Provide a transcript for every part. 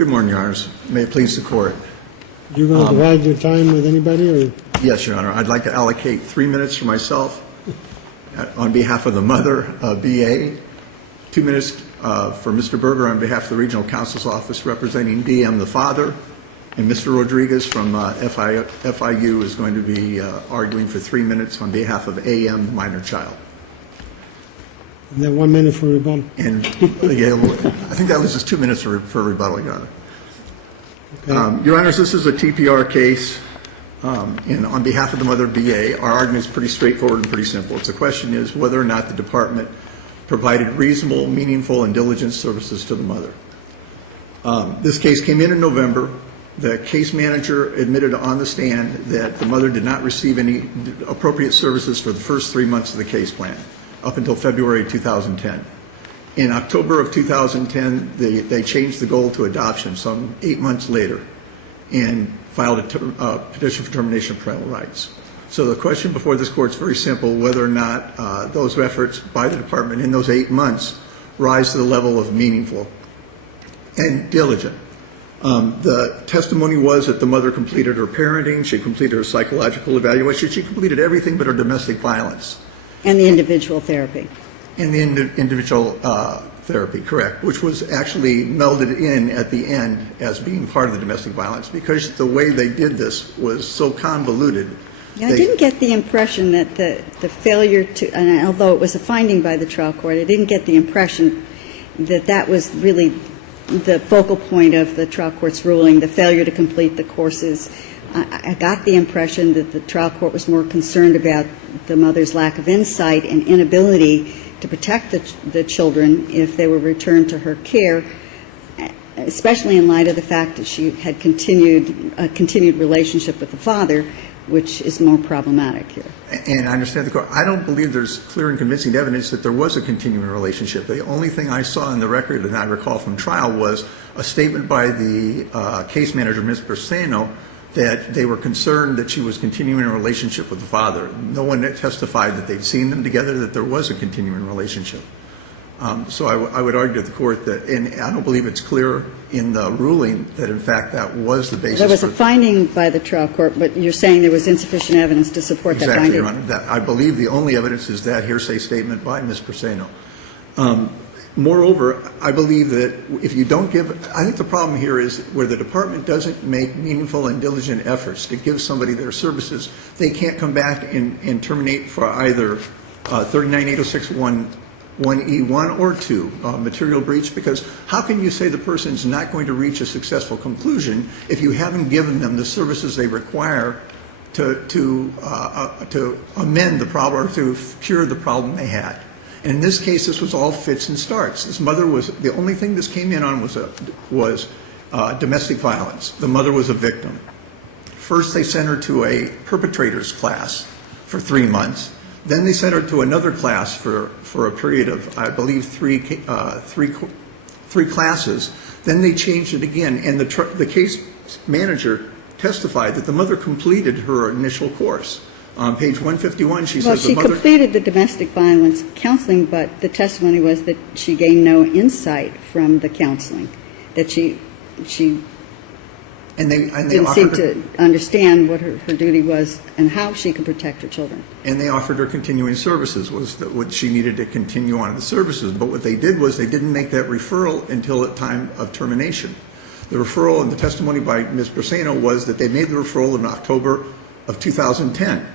Good morning, Your Honors. May it please the Court. Do you want to divide your time with anybody, or? Yes, Your Honor. I'd like to allocate 3 minutes for myself on behalf of the mother, BA, 2 minutes for Mr. Burger on behalf of the Regional Counsel's Office representing DM, the father, and Mr. Rodriguez from FIU is going to be arguing for 3 minutes on behalf of AM, the minor child. And then 1 minute for rebuttal. And yeah, I think that was just 2 minutes for rebuttal, Your Honor. Okay. Your Honors, this is a TPR case, and on behalf of the mother, BA, our argument is pretty straightforward and pretty simple. The question is whether or not the department provided reasonable, meaningful, and diligent services to the mother. This case came in November. The case manager admitted on the stand that the mother did not receive any appropriate services for the first 3 months of the case plan, up until February 2010. In October of 2010, they changed the goal to adoption some 8 months later and filed a petition for termination of parental rights. So the question before this Court is very simple, whether or not those efforts by the department in those 8 months rise to the level of meaningful and diligent. The testimony was that the mother completed her parenting, she completed her psychological evaluation, she completed everything but her domestic violence. And the individual therapy. And the individual therapy, correct, which was actually melded in at the end as being part of the domestic violence because the way they did this was so convoluted. Yeah, I didn't get the impression that the failure to, and although it was a finding by the trial court, I didn't get the impression that that was really the focal point of the trial court's ruling, the failure to complete the courses. I got the impression that the trial court was more concerned about the mother's lack of insight and inability to protect the children if they were returned to her care, especially in light of the fact that she had a continued relationship with the father, which is more problematic here. And I understand the Court. I don't believe there's clear and convincing evidence that there was a continuing relationship. The only thing I saw in the record that I recall from trial was a statement by the case manager, Ms. Bersano, that they were concerned that she was continuing a relationship with the father. No one testified that they'd seen them together, that there was a continuing relationship. So I would argue to the Court that, and I don't believe it's clear in the ruling that, in fact, that was the basis. There was a finding by the trial court, but you're saying there was insufficient evidence to support that finding. Exactly, Your Honor. I believe the only evidence is that hearsay statement by Ms. Bersano. Moreover, I believe that if you don't give, I think the problem here is where the department doesn't make meaningful and diligent efforts to give somebody their services, they can't come back and terminate for either 39-806-1E1 or 2, material breach, because how can you say the person's not going to reach a successful conclusion if you haven't given them the services they require to amend the problem or to cure the problem they had? And in this case, this was all fits and starts. This mother was, the only thing this came in on was domestic violence. The mother was a victim. First, they sent her to a perpetrator's class for 3 months. Then they sent her to another class for a period of, I believe, three classes. Then they changed it again, and the case manager testified that the mother completed her initial course. On page 151, she says the mother... Well, she completed the domestic violence counseling, but the testimony was that she gained no insight from the counseling, that she didn't seem to understand what her duty was and how she could protect her children. And they offered her continuing services, was that what she needed to continue on the services. But what they did was they didn't make that referral until at time of termination. The referral and the testimony by Ms. Bersano was that they made the referral in October of 2010.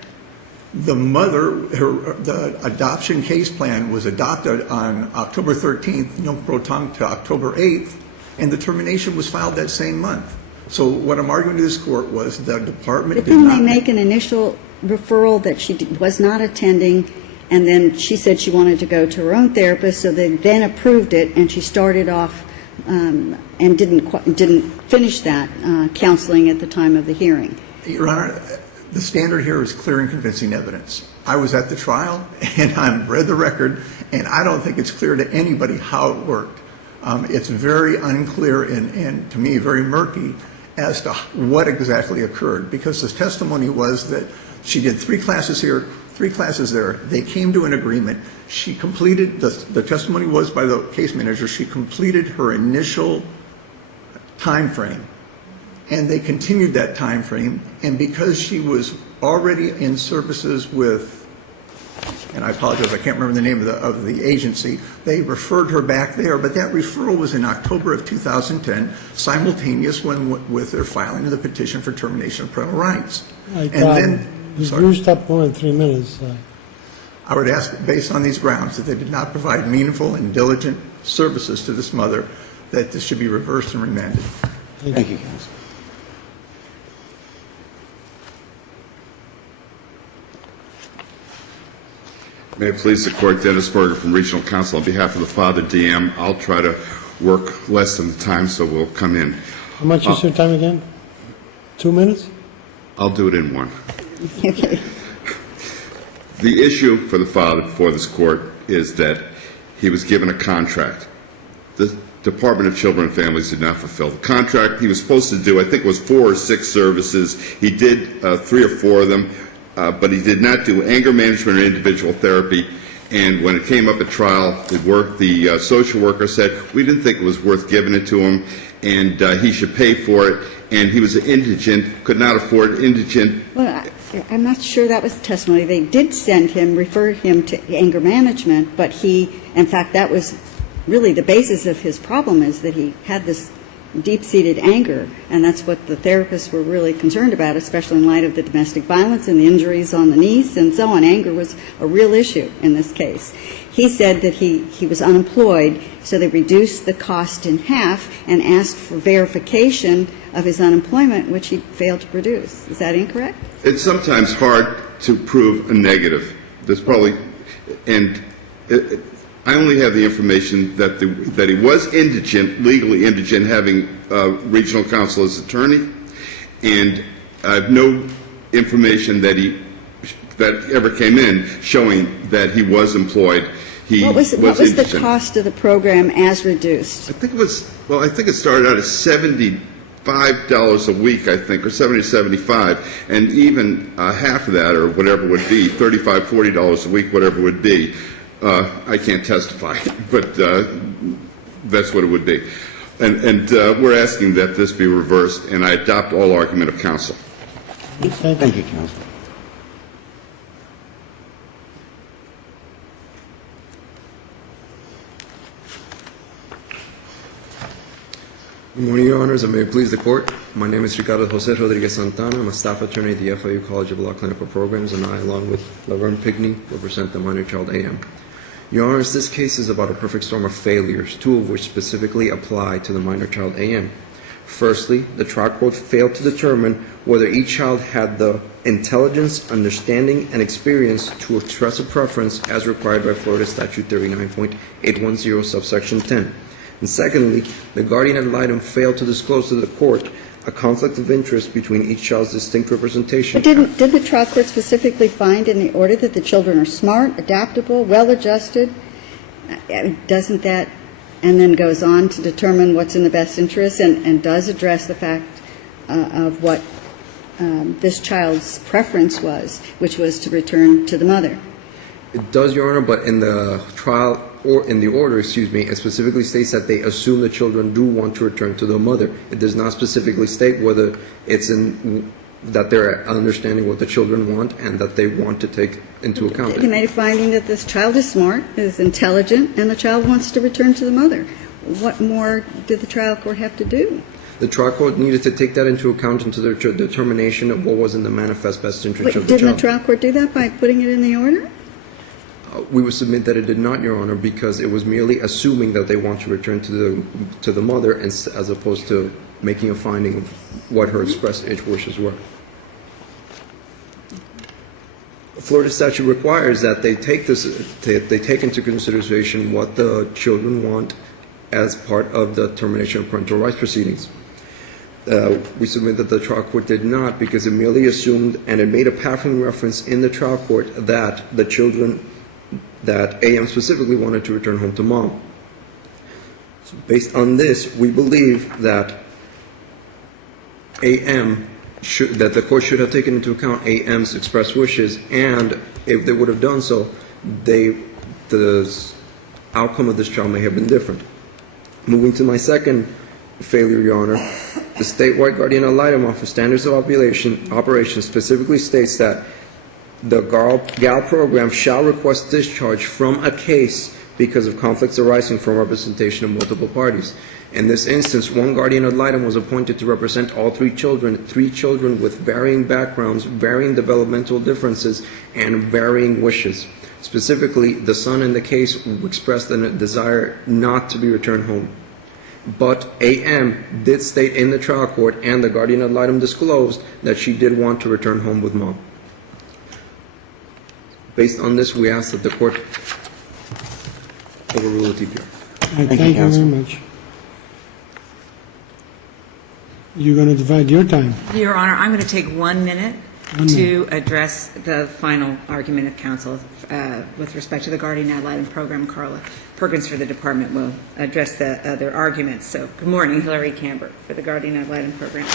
The mother, the adoption case plan was adopted on October 13th, no proton to October 8th, and the termination was filed that same month. So what I'm arguing to this Court was the department did not... But didn't they make an initial referral that she was not attending, and then she said she wanted to go to her own therapist, so they then approved it, and she started off and didn't finish that counseling at the time of the hearing? Your Honor, the standard here is clear and convincing evidence. I was at the trial, and I've read the record, and I don't think it's clear to anybody how it worked. It's very unclear and to me, very murky as to what exactly occurred, because the testimony was that she did 3 classes here, 3 classes there. They came to an agreement. She completed, the testimony was by the case manager, she completed her initial time frame. And they continued that time frame, and because she was already in services with, and I apologize, I can't remember the name of the agency, they referred her back there, but that referral was in October of 2010, simultaneous with their filing of the petition for termination of parental rights. I And thought then, you've sorry. used up more than 3 minutes. I would ask, based on these grounds, that they did not provide meaningful and diligent services to this mother, that this should be reversed and remanded. Thank you, counsel. May it please the Court, Denis Burger from Regional Counsel. On behalf of the father, DM, I'll try to work less than the time, so we'll come in. How much is your time again? 2 minutes? I'll do it in one. Okay. The issue for the father before this Court is that he was given a contract. The Department of Children and Families did not fulfill the contract. He was supposed to do, I think it was 4 or 6 services. He did 3 or 4 of them. But he did not do anger management or individual therapy. And when it came up at trial, the social worker said, we didn't think it was worth giving it to him, and he should pay for it. And he was indigent, could not afford indigent. Well, I'm not sure that was the testimony. They did refer him to anger management, but in fact, that was really the basis of his problem, is that he had this deep-seated anger, and that's what the therapists were really concerned about, especially in light of the domestic violence and the injuries on the niece and so on. Anger was a real issue in this case. He said that he was unemployed, so they reduced the cost in half and asked for verification of his unemployment, which he failed to produce. Is that incorrect? It's sometimes hard to prove a negative. There's probably, and I only have the information that he was indigent, legally indigent, having regional counsel as attorney, and I have no information that ever came in showing that he was employed. What was the cost of the program as reduced? I think it started out at $75 a week, I think, or $70 to $75, and even half of that, or whatever it would be, $35, $40 a week, whatever it would be. I can't testify, but that's what it would be. And we're asking that this be reversed, and I adopt all argument of counsel. Thank you, counsel. Good morning, Your Honors, and may it please the Court. My name is Ricardo Jose Rodriguez Santana. I'm a staff attorney at the FIU College of Law Clinical Programs, and I, along with Laverne Pigney, represent the minor child AM. Your Honors, this case is about a perfect storm of failures, 2 of which specifically apply to the minor child AM. Firstly, the trial court failed to determine whether each child had the intelligence, understanding, and experience to express a preference as required by Florida Statute 39.810, subsection 10. And secondly, the guardian ad litem failed to disclose to the court a conflict of interest between each child's distinct representation. But did the trial court specifically find in the order that the children are smart, adaptable, well-adjusted? Doesn't that, and then goes on to determine what's in the best interest, and does address the fact of what this child's preference was, which was to return to the mother? It does, Your Honor, but in the trial, or in the order, it specifically states that they assume the children do want to return to the mother. It does not specifically state whether it's that they're understanding what the children want and that they want to take into account. They made a finding that this child is smart, is intelligent, and the child wants to return to the mother. What more did the trial court have to do? The trial court needed to take that into account into their determination of what was in the manifest best interest of the child. Didn't the trial court do that by putting it in the order? We would submit that it did not, Your Honor, because it was merely assuming that they want to return to the mother, as opposed to making a finding of what her expressed wishes were. Florida statute requires that they take into consideration what the children want as part of the termination of parental rights proceedings. We submit that the trial court did not, because it merely assumed, and it made a passing reference in the trial court, that the children, that AM specifically wanted to return home to mom. So based on this, we believe that that the court should have taken into account AM's expressed wishes, and if they would have done so, the outcome of this trial may have been different. Moving to my second failure, Your Honor. The statewide guardian ad litem office standards of operation specifically states that the GAL program shall request discharge from a case because of conflicts arising from representation of multiple parties. In this instance, one guardian ad litem was appointed to represent all three children with varying backgrounds, varying developmental differences, and varying wishes. Specifically, the son in the case expressed a desire not to be returned home. But AM did state in the trial court, and the guardian ad litem disclosed, that she did want to return home with mom. Based on this, we ask that the court overrule the TPR. Thank you very counsel. much. You're going to divide your time. Your Honor, I'm going to take 1 minute to address the final argument of counsel with respect to the guardian ad litem program. Karla Perkins for the department will address the other arguments. So, good morning, Hillary Kambour for the guardian ad litem program.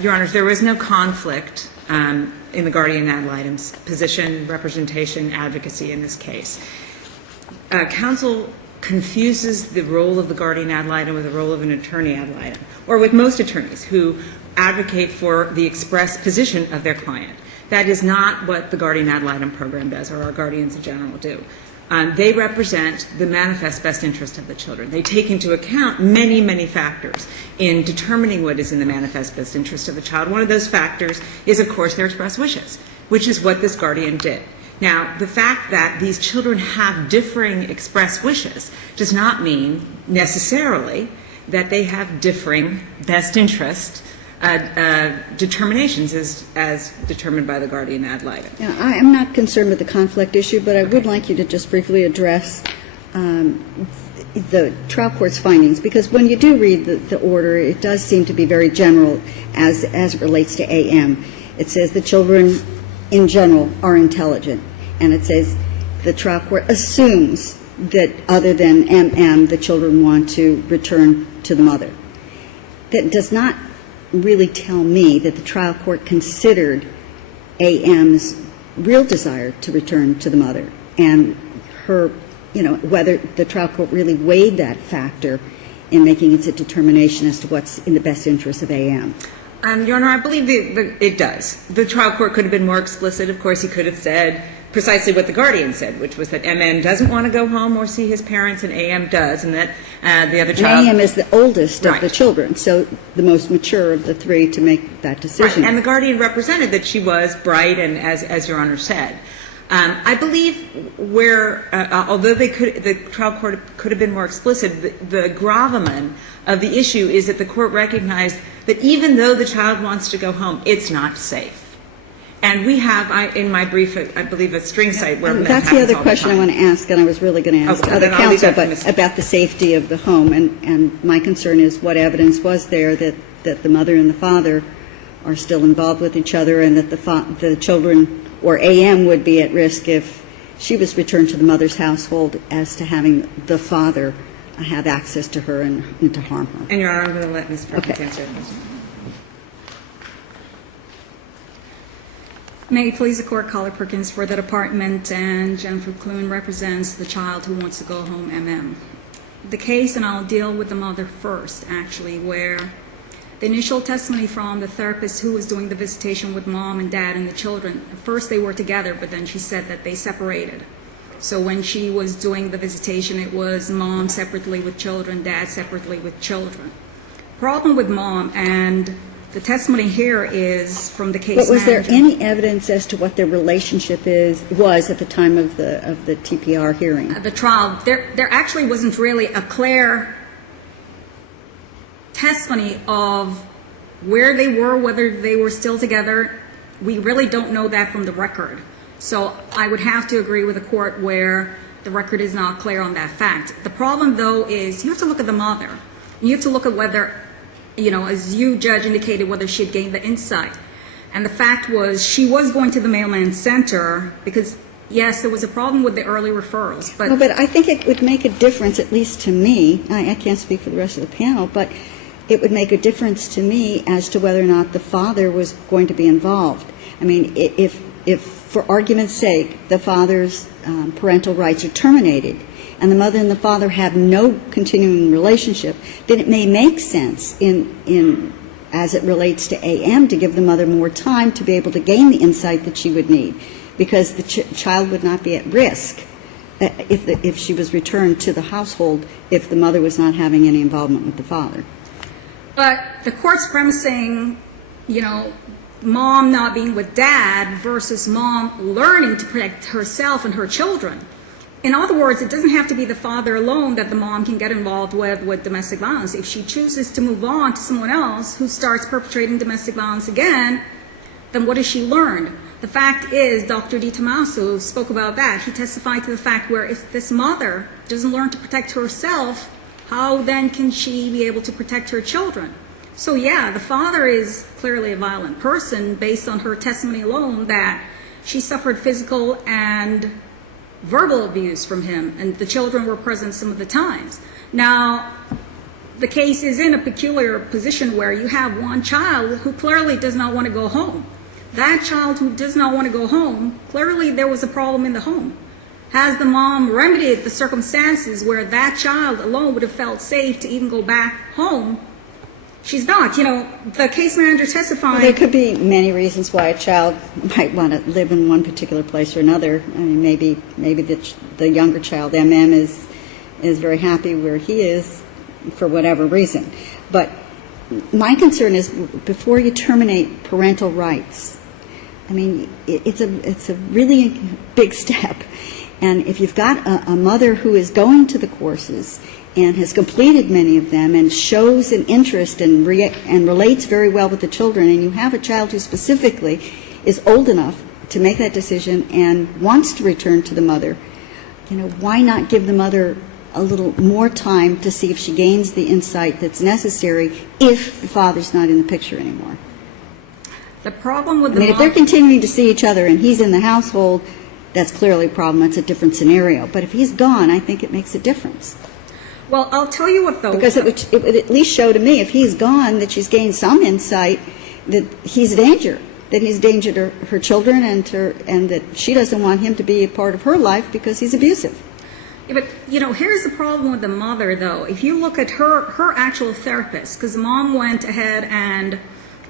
Your Honors, there was no conflict in the guardian ad litem's position, representation, advocacy in this case. Counsel confuses the role of the guardian ad litem with the role of an attorney ad litem, or with most attorneys who advocate for the express position of their client. That is not what the guardian ad litem program does, or our guardians in general do. They represent the manifest best interest of the children. They take into account many, many factors in determining what is in the manifest best interest of the child. One of those factors is, of course, their express wishes, which is what this guardian did. Now, the fact that these children have differing express wishes does not mean necessarily that they have differing best interest determinations as determined by the guardian ad litem. Now, I am not concerned with the conflict issue, but I would like you to just briefly address the trial court's findings, because when you do read the order, it does seem to be very general as it relates to AM. It says the children in general are intelligent, and it says the trial court assumes that other than MM, the children want to return to the mother. That does not really tell me that the trial court considered AM's real desire to return to the mother, and her, whether the trial court really weighed that factor in making its determination as to what's in the best interest of AM. Your Honor, I believe it does. The trial court could have been more explicit. Of course, he could have said precisely what the guardian said, which was that MM doesn't want to go home or see his parents, and AM does, and that the other child... And AM is the oldest Right. of the children, so the most mature of the three to make that decision. Right. And the guardian represented that she was bright, and as Your Honor said. I believe where, although the trial court could have been more explicit, the gravamen of the issue is that the court recognized that even though the child wants to go home, it's not safe. And we have, in my brief, I believe, a string cite where that That's the happens other all question I time. want to ask, and I was really going to ask Okay, other then I'll leave counsel, that to but Ms. about the safety of the home. And my concern is what evidence was there that the mother and the father are still involved with each other, and that the children or AM would be at risk if she was returned to the mother's household as to having the father have access to her and to harm her. And Your Honor, I'm going to let Ms. Perkins Okay. answer this. May it please the Court, Karla Perkins for the department, and Jennifer Clune represents the child who wants to go home, MM. The case, and I'll deal with the mother first, actually, where the initial testimony from the therapist who was doing the visitation with mom and dad and the children, at first they were together, but then she said that they separated. So when she was doing the visitation, it was mom separately with children, dad separately with children. Problem with mom, and the testimony here is from the case But was there manager. any evidence as to what their relationship was at the time of the TPR hearing? The trial, there actually wasn't really a clear testimony of where they were, whether they were still together. We really don't know that from the record. So I would have to agree with the court where the record is not clear on that fact. The problem, though, is you have to look at the mother. You have to look at whether, as you, Judge, indicated, whether she had gained the insight. And the fact was she was going to the mailman center because, yes, there was a problem with the early referrals. No, but I think it would make a difference, at least to me. I can't speak for the rest of the panel, but it would make a difference to me as to whether or not the father was going to be involved. I mean, if for argument's sake, the father's parental rights are terminated and the mother and the father have no continuing relationship, then it may make sense in as it relates to AM to give the mother more time to be able to gain the insight that she would need, because the child would not be at risk if she was returned to the household if the mother was not having any involvement with the father. But the court's premising, mom not being with dad versus mom learning to protect herself and her children. In other words, it doesn't have to be the father alone that the mom can get involved with domestic violence. If she chooses to move on to someone else who starts perpetrating domestic violence again, then what has she learned? The fact is, Dr. DiTomaso spoke about that. He testified to the fact where if this mother doesn't learn to protect herself, how then can she be able to protect her children? So yeah, the father is clearly a violent person based on her testimony alone that she suffered physical and verbal abuse from him, and the children were present some of the times. Now, the case is in a peculiar position where you have one child who clearly does not want to go home. That child who does not want to go home, clearly there was a problem in the home. Has the mom remedied the circumstances where that child alone would have felt safe to even go back home? She's not. The case manager testified. Well, there could be many reasons why a child might want to live in one particular place or another. I mean, maybe the younger child, MM, is very happy where he is for whatever reason. But my concern is before you terminate parental rights, I mean, it's a really big step. And if you've got a mother who is going to the courses and has completed many of them and shows an interest and relates very well with the children, and you have a child who specifically is old enough to make that decision and wants to return to the mother, why not give the mother a little more time to see if she gains the insight that's necessary if the father's not in the picture anymore? The problem with I mean, if they're continuing to see each other and he's in the household, that's clearly a problem. That's a different scenario. But if he's gone, I think it makes a difference. Well, I'll tell you what, though. Because it would at least show to me, if he's gone, that she's gained some insight that he's a danger, that he's a danger to her children and that she doesn't want him to be a part of her life because he's abusive. Yeah, but, here's the problem with the mother, though. If you look at her actual therapist, because the mom went ahead and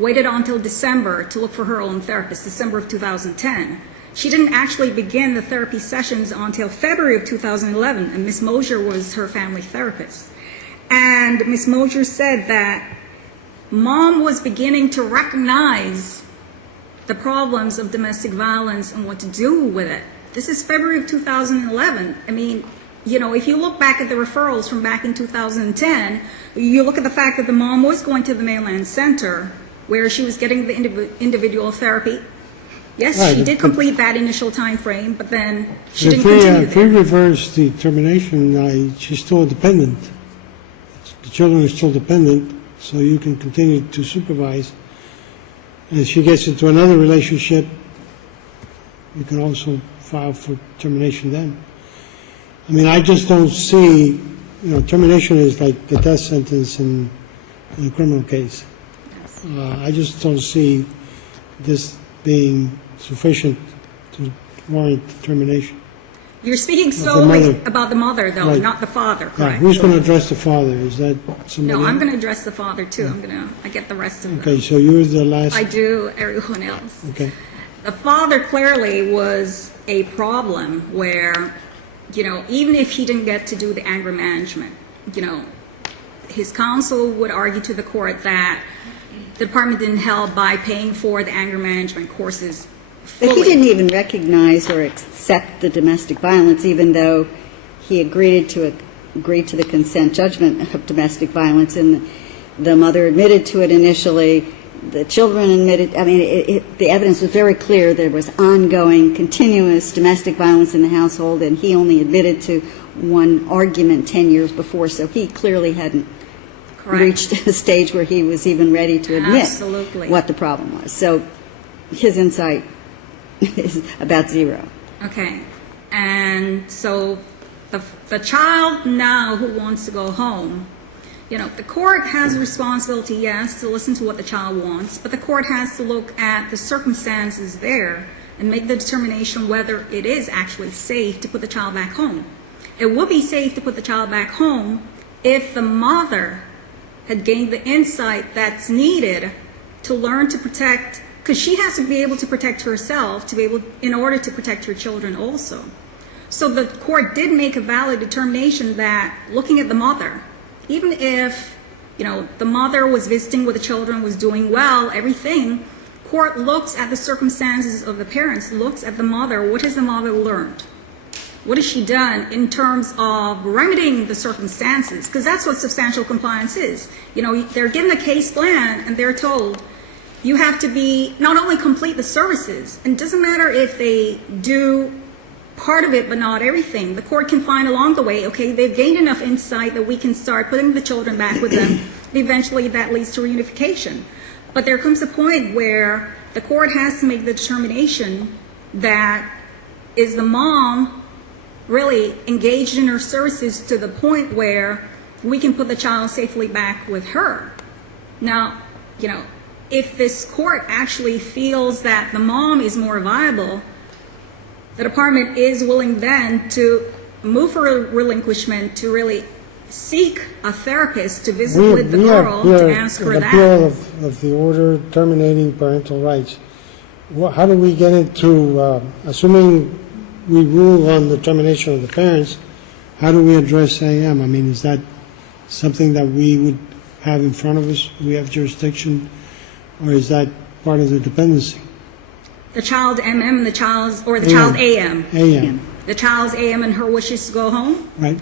waited until December to look for her own therapist, December of 2010. She didn't actually begin the therapy sessions until February of 2011, and Ms. Mosier was her family therapist. And Ms. Mosier said that mom was beginning to recognize the problems of domestic violence and what to do with it. This is February of 2011. I mean, if you look back at the referrals from back in 2010, you look at the fact that the mom was going to the Mainland Center where she was getting the individual therapy. Yes, Right, she did but- complete that initial time frame, but then she didn't continue If we there. reverse the termination, she's still dependent. The children are still dependent, so you can continue to supervise. And if she gets into another relationship, you can also file for termination then. I mean, I just don't see, termination is like the death sentence in a criminal case. I just don't see this being sufficient to warrant termination. You're speaking the solely mother. about the mother, though, Right. not the father, Now, correct? who's going to address the father? Is that somebody No, I'm else? going to address the father, too. I get the rest of them. Okay, so you're the last, I do everyone else. okay. The father clearly was a problem where, even if he didn't get to do the anger management, his counsel would argue to the court that the department didn't help by paying for the anger management courses fully. But he didn't even recognize or accept the domestic violence, even though he agreed to the consent judgment of domestic violence, and the mother admitted to it initially. The children admitted. I mean, the evidence was very clear. There was ongoing, continuous domestic violence in the household, and he only admitted to one argument 10 years before, so he clearly hadn't Correct. reached a stage where he was even ready to admit Absolutely. what the problem was. So his insight is about zero. Okay, and so the child now who wants to go home, the court has a responsibility, yes, to listen to what the child wants, but the court has to look at the circumstances there and make the determination whether it is actually safe to put the child back home. it would be safe to put the child back home if the mother had gained the insight that's needed to learn to protect, because she has to be able to protect herself to be able, in order to protect her children also. So the court did make a valid determination that looking at the mother, even if, you know, the mother was visiting with the children, was doing well, everything, court looks at the circumstances of the parents, looks at the mother. What has the mother learned? What has she done in terms of remedying the circumstances? Because that's what substantial compliance is. You know, they're given a case plan and they're told, you have to be, not only complete the services, and it doesn't matter if they do part of it but not everything. The court can find along the way, okay, they've gained enough insight that we can start putting the children back with them. Eventually that leads to reunification. But there comes a point where the court has to make the determination that is the mom really engaged in her services to the point where we can put the child safely back with her. Now, you know, if this court actually feels that the mom is more viable, the department is willing then to move for a relinquishment to really seek a therapist to visit with the girl to ask her that. Appeal of the order terminating parental rights. How do we get into, assuming we rule on the termination of the parents, how do we address AM? I mean, is that something that we would have in front of us? Do we have jurisdiction, or is that part of the dependency? The child MM and the child's, or the child AM. AM, The child's AM and her wishes to go home. right?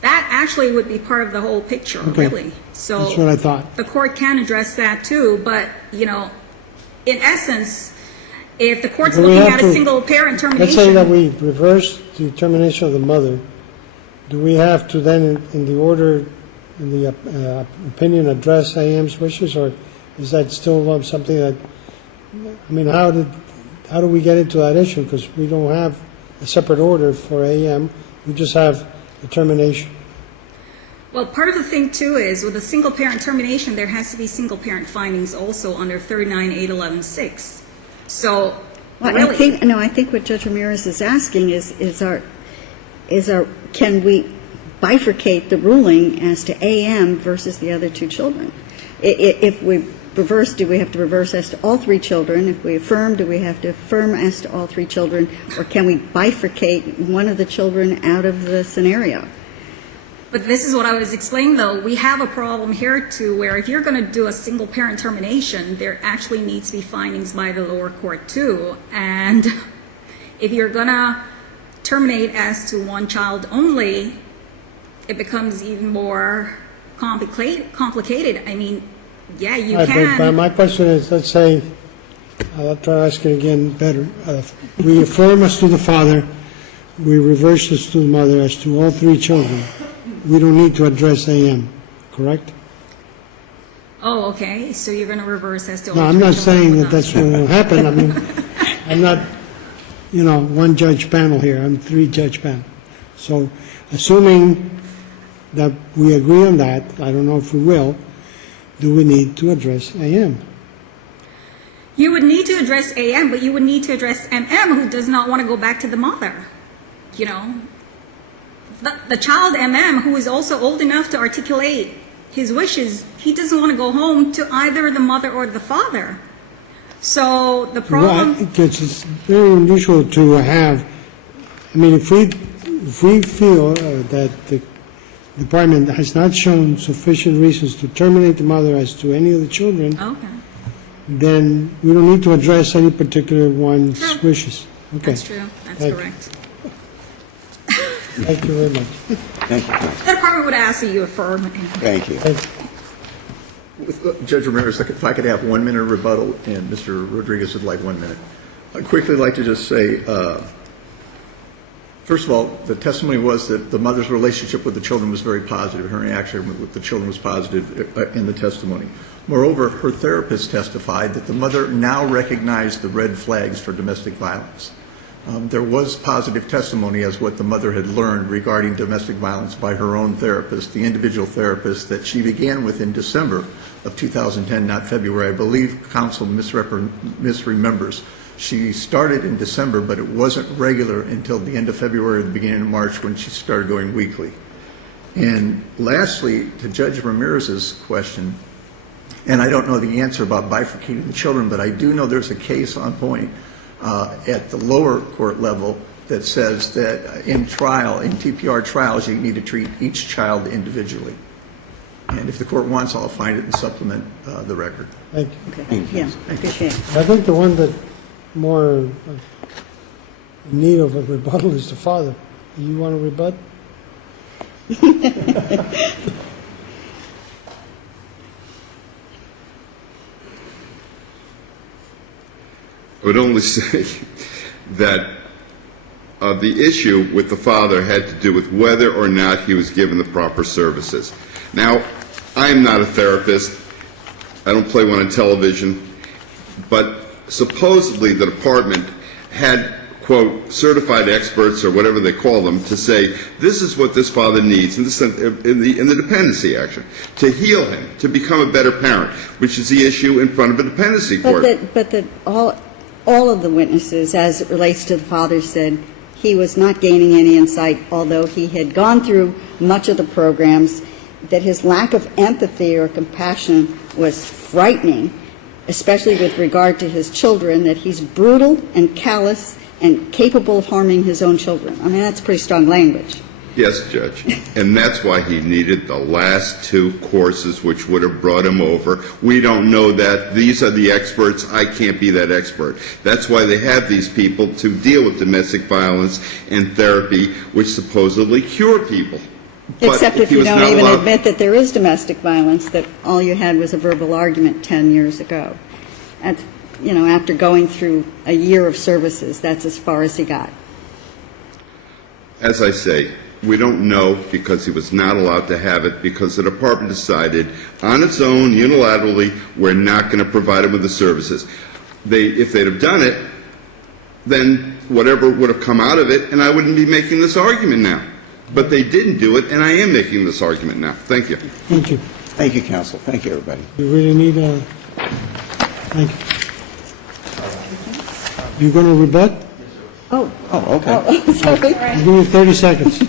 That actually would be part of the whole picture, Okay. really. So That's what I thought. the court can address that too, but, you know, in essence, if the court's Do we looking have at a to- single parent Let's say that termination, we reverse the termination of the mother. Do we have to then, in the order, in the opinion, address AM's wishes, or is that still something that, I mean, how do we get into that issue? Because we don't have a separate order for AM, we just have the termination. well, part of the thing too is with a single parent termination, there has to be single parent findings also under 39.811.6. So, Well, really. I think what Judge Ramirez is asking is can we bifurcate the ruling as to AM versus the other two children? If we reverse, do we have to reverse as to all three children? If we affirm, do we have to affirm as to all three children? Or can we bifurcate one of the children out of the scenario? But this is what I was explaining, though. We have a problem here, too, where if you're going to do a single-parent termination, there actually needs to be findings by the lower court, too. And if you're going to terminate as to one child only, it becomes even more complicated. I mean, yeah, you But can. my question is, let's say, I'll try to ask it again better. We affirm as to the father, we reverse as to the mother, as to all three children. We don't need to address AM, correct? Oh, okay. So you're going to reverse as to all No, I'm three not children saying or that not? that's what will happen. I mean, I'm not, one-judge panel here. I'm three-judge panel. So assuming that we agree on that, I don't know if we will, do we need to address AM? You would need to address AM, but you would need to address MM, who does not want to go back to the mother. You know, the child MM, who is also old enough to articulate his wishes, he doesn't want to go home to either the mother or the father. So the problem. Well, because it's very unusual to have, I mean, if we feel that the department has not shown sufficient reasons to terminate the mother as to any of the children, Okay, then we don't need to address any particular one's True. wishes. Okay. that's true. That's Thank you. correct. Thank you very much. Thank you, counsel. The department would ask that you affirm. Thank you. With Judge Ramirez, if I could have 1 minute rebuttal, and Mr. Rodriguez would like 1 minute. I'd quickly like to just say, first of all, the testimony was that the mother's relationship with the children was very positive. Her interaction with the children was positive in the testimony. Moreover, her therapist testified that the mother now recognized the red flags for domestic violence. There was positive testimony as what the mother had learned regarding domestic violence by her own therapist, the individual therapist that she began with in December of 2010, not February. I believe counsel misremembers She started in December, but it wasn't regular until the end of February or the beginning of March when she started going weekly. And lastly, to Judge Ramirez's question, and I don't know the answer about bifurcating the children, but I do know there's a case on point at the lower court level that says that in TPR trials, you need to treat each child individually. And if the court wants, I'll find it and supplement the record. Thank you. Okay, yeah, I appreciate it. I think the one that more in need of a rebuttal is the father. You want to rebut? I would only say that the issue with the father had to do with whether or not he was given the proper services. Now, I am not a therapist. I don't play one on television. But supposedly the department had, quote, certified experts or whatever they call them to say, this is what this father needs in the dependency action, to heal him, to become a better parent, which is the issue in front of a dependency court. But all of the witnesses, as it relates to the father, said he was not gaining any insight, although he had gone through much of the programs, that his lack of empathy or compassion was frightening, especially with regard to his children, that he's brutal and callous and capable of harming his own children. I mean, that's pretty strong language. Yes, Judge. And that's why he needed the last two courses, which would have brought him over. We don't know that. These are the experts. I can't be that expert. That's why they have these people to deal with domestic violence and therapy, which supposedly cure people. Except But if he you was don't not even allowed- admit that there is domestic violence, that all you had was a verbal argument 10 years ago. That's, after going through a year of services, that's as far as he got. As I say, we don't know because he was not allowed to have it because the department decided on its own, unilaterally, we're not going to provide him with the services. If they'd have done it, then whatever would have come out of it, and I wouldn't be making this argument now. But they didn't do it, and I am making this argument now. Thank you. Thank you. Thank you, counsel. Thank you, everybody. You really need a, thank you. You going to rebut? Oh, Oh, okay. sorry. I'll give you 30 seconds.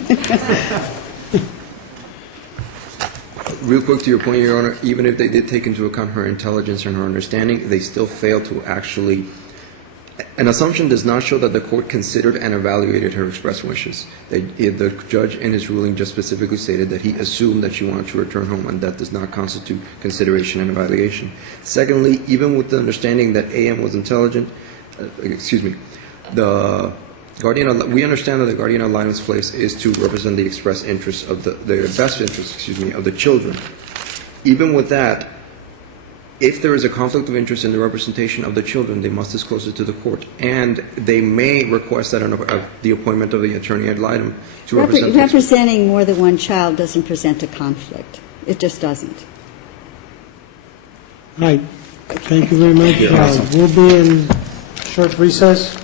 Real quick to your point, Your Honor, even if they did take into account her intelligence and her understanding, they still failed to actually. An assumption does not show that the court considered and evaluated her express wishes. The judge in his ruling just specifically stated that he assumed that she wanted to return home, and that does not constitute consideration and evaluation. Secondly, even with the understanding that AM was intelligent, the guardian, we understand that the guardian ad litem's place is to represent the express interests of the best interests, of the children. Even with that, if there is a conflict of interest in the representation of the children, they must disclose it to the court, and they may request that the appointment of the attorney ad litem to represent. Representing more than one child doesn't present a conflict. It just doesn't. All right. Thank you very much. We'll be in short recess.